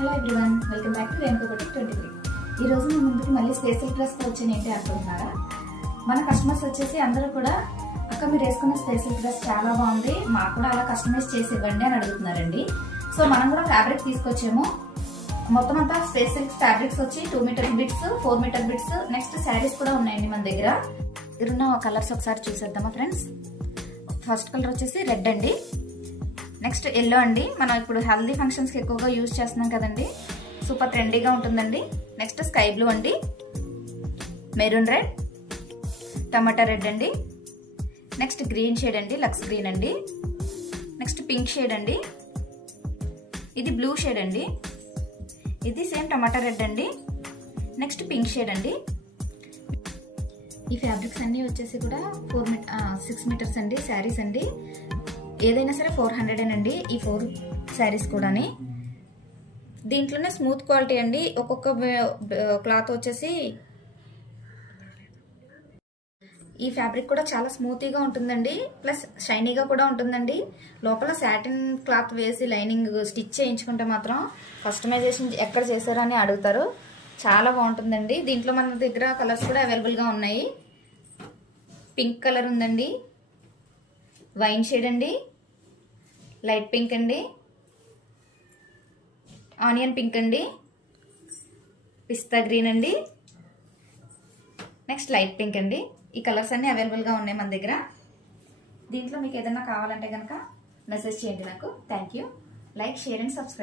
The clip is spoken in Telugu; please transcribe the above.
Hello everyone, welcome back to Renuka boutique 23. ఈ రోజు నేను ముందుకు మళ్ళీ స్పెషల్ డ్రెస్ తో వచ్చాను. ఏంటి అనుకుంటున్నారా? మన కస్టమర్స్ వచ్చేసి అందరూ కూడా అక్క మీరు వేసుకున్న స్పెషల్ డ్రెస్ చాలా బాగుంది, మాకు కూడా అలా కస్టమైజ్ చేసి ఇవ్వండి అని అడుగుతున్నారండి. సో మనం కూడా ఫ్యాబ్రిక్ తీసుకొచ్చాము. మొత్తం అంతా స్పెషల్ ఫ్యాబ్రిక్స్ వచ్చి 2 metre bits, 4 metre bits, next saris కూడా ఉన్నాయండి మన దగ్గర. ఇరున్న కలర్స్ ఒకసారి చూసేద్దామా ఫ్రెండ్స్. ఫస్ట్ కలర్ వచ్చేసి రెడ్ అండి, నెక్స్ట్ ఎల్లో అండి. మనం ఇప్పుడు హెల్దీ ఫంక్షన్స్కి ఎక్కువగా యూజ్ చేస్తున్నాం కదండి, సూపర్ ట్రెండీగా ఉంటుందండి. నెక్స్ట్ స్కై బ్లూ అండి, మెరూన్ రెడ్, టమాటా రెడ్ అండి, నెక్స్ట్ గ్రీన్ షేడ్ అండి, లక్స్ గ్రీన్ అండి, నెక్స్ట్ పింక్ షేడ్ అండి, ఇది బ్లూ షేడ్ అండి, ఇది సేమ్ టమాటా రెడ్ అండి, నెక్స్ట్ పింక్ షేడ్ అండి. ఈ ఫ్యాబ్రిక్స్ అన్నీ వచ్చేసి కూడా 6 మీటర్స్ అండి శారీస్ అండి. ఏదైనా సరే 400 అండి ఈ 4 శారీస్ కూడా. దీంట్లోనే స్మూత్ క్వాలిటీ అండి. ఒక్కొక్క క్లాత్ వచ్చేసి ఈ ఫ్యాబ్రిక్ కూడా చాలా స్మూతీగా ఉంటుందండి, ప్లస్ షైనీగా కూడా ఉంటుందండి. లోపల సాటిన్ క్లాత్ వేసి లైనింగ్ స్టిచ్ చేయించుకుంటే మాత్రం కస్టమైజేషన్ ఎక్కడ చేశారని అడుగుతారు. చాలా బాగుంటుందండి. దీంట్లో మన దగ్గర కలర్స్ కూడా అవైలబుల్గా ఉన్నాయి. పింక్ కలర్ ఉందండి, వైన్ షేడ్ అండి, లైట్ పింక్ అండి, ఆనియన్ పింక్ అండి, పిస్తా గ్రీన్ అండి, నెక్స్ట్ లైట్ పింక్ అండి. ఈ కలర్స్ అన్నీ అవైలబుల్గా ఉన్నాయి మన దగ్గర. దీంట్లో మీకు ఏదైనా కావాలంటే కనుక మెసేజ్ చేయండి నాకు. Thank you. Like, share and subscribe.